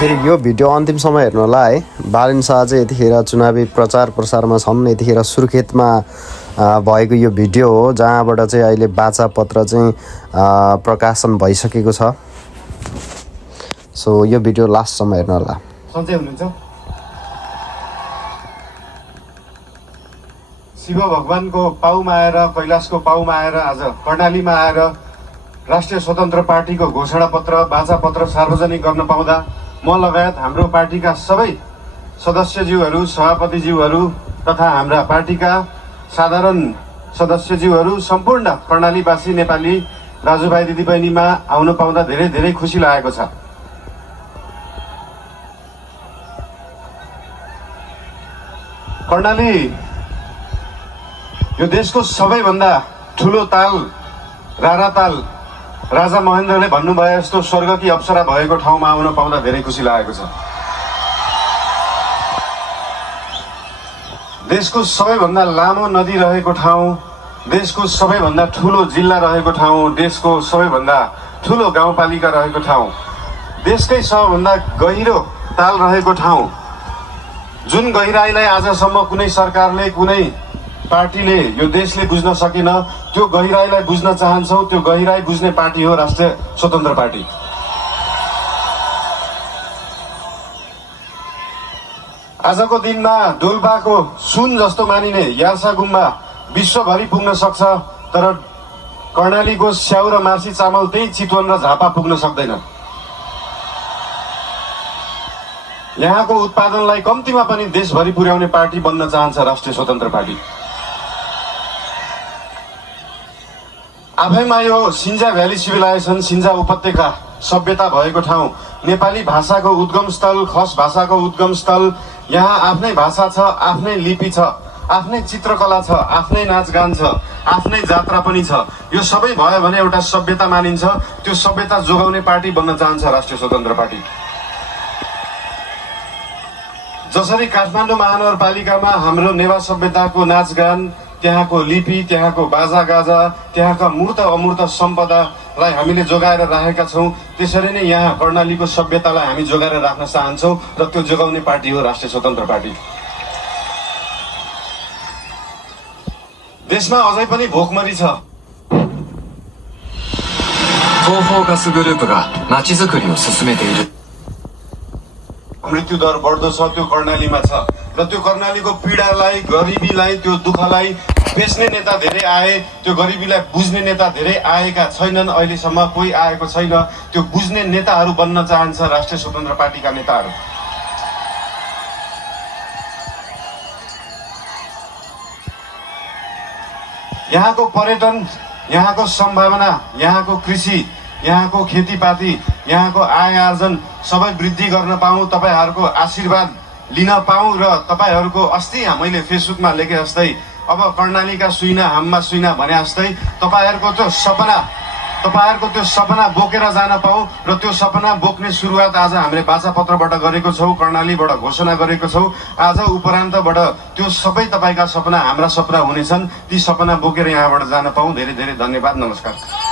फेरि यो भिडियो अन्तिमसम्म हेर्नु होला है। बालिन शाह चाहिँ यतिखेर चुनावी प्रचार प्रसारमा छन्। यतिखेर सुर्खेतमा भएको यो भिडियो हो जहाँबाट चाहिँ अहिले बाचा पत्र चाहिँ प्रकाशन भइसकेको छ। सो यो भिडियो लास्टसम्म हेर्नु होला। सन्चै हुनुहुन्छ? शिव भगवानको पाउमा आएर, कैलाशको पाउमा आएर आज कर्णालीमा आएर राष्ट्रिय स्वतन्त्र पार्टीको घोषणा पत्र, बाचा पत्र सार्वजनिक गर्न पाउँदा म लगायत हाम्रो पार्टीका सबै सदस्यज्यूहरू, सभापतिज्यूहरू तथा हाम्रा पार्टीका साधारण सदस्यज्यूहरू, सम्पूर्ण कर्णालीवासी नेपाली दाजुभाइ दिदीबहिनीमा आउन पाउँदा धेरै धेरै खुसी लागेको छ। कर्णाली यो देशको सबैभन्दा ठुलो ताल, रारा ताल, राजा महेन्द्रले भन्नुभयो जस्तो स्वर्गकी अप्सरा भएको ठाउँमा आउन पाउँदा धेरै खुसी लागेको छ। देशको सबैभन्दा लामो नदी रहेको ठाउँ, देशको सबैभन्दा ठुलो जिल्ला रहेको ठाउँ, देशको सबैभन्दा ठुलो गाउँपालिका रहेको ठाउँ, देशकै सबैभन्दा गहिरो ताल रहेको ठाउँ, जुन गहिराईलाई आजसम्म कुनै सरकारले, कुनै पार्टीले यो देशले बुझ्न सकेन, त्यो गहिराईलाई बुझ्न चाहन्छौँ। त्यो गहिराई बुझ्ने पार्टी हो राष्ट्रिय स्वतन्त्र पार्टी। आजको दिनमा डोल्पाको सुन जस्तो मानिने यार्सा गुम्बा विश्वभरि पुग्न सक्छ, तर कर्णालीको स्याउ र मार्सी चामल त्यही चितवन र झापा पुग्न सक्दैन। यहाँको उत्पादनलाई कम्तीमा पनि देशभरि पुर्याउने पार्टी बन्न चाहन्छ राष्ट्रिय स्वतन्त्र पार्टी। आफैमा यो सिन्जा भ्याली सिभिलाइजेसन, सिन्जा उपत्यका सभ्यता भएको ठाउँ, नेपाली भाषाको उद्गम स्थल, खस भाषाको उद्गम स्थल। यहाँ आफ्नै भाषा छ, आफ्नै लिपि छ, आफ्नै चित्रकला छ, आफ्नै नाचगान छ, आफ्नै जात्रा पनि छ। यो सबै भयो भने एउटा सभ्यता मानिन्छ। त्यो सभ्यता जोगाउने पार्टी बन्न चाहन्छ राष्ट्रिय स्वतन्त्र पार्टी। जसरी काठमाडौँ महानगरपालिकामा हाम्रो नेवा सभ्यताको नाचगान, त्यहाँको लिपि, त्यहाँको बाजागाजा, त्यहाँका मूर्त अमूर्त सम्पदालाई हामीले जोगाएर राखेका छौँ, त्यसरी नै यहाँ कर्णालीको सभ्यतालाई हामी जोगाएर राख्न चाहन्छौँ र त्यो जोगाउने पार्टी हो राष्ट्रिय स्वतन्त्र पार्टी। देशमा अझै पनि भोकमरी छ। 東方ガスグループが街づくりを進めている。 मृत्युदर बढ्दो छ, त्यो कर्णालीमा छ र त्यो कर्णालीको पीडालाई, गरिबीलाई, त्यो दुःखलाई बेच्ने नेता धेरै आए, त्यो गरिबीलाई बुझ्ने नेता धेरै आएका छैनन्। अहिलेसम्म कोही आएको छैन। त्यो बुझ्ने नेताहरू बन्न चाहन्छ राष्ट्रिय स्वतन्त्र पार्टीका नेताहरू। यहाँको पर्यटन, यहाँको सम्भावना, यहाँको कृषि, यहाँको खेतीपाती, यहाँको आय आर्जन सबै वृद्धि गर्न पाऊँ, तपाईहरूको आशीर्वाद लिन पाऊँ र तपाईहरूको अस्ति मैले फेसबुकमा लेखे जस्तै अब कर्णालीका सुइना हाममा सुइना भने जस्तै तपाईहरूको त्यो सपना बोकेर जान पाऊँ र त्यो सपना बोक्ने सुरुवात आज हामीले बाचा पत्रबाट गरेको छौँ, कर्णालीबाट घोषणा गरेको छौँ। आज उपरान्तबाट त्यो सबै तपाईँका सपना हाम्रा सपना हुनेछन्। ती सपना बोकेर यहाँबाट जान पाऊँ। धेरै धेरै धन्यवाद। नमस्कार।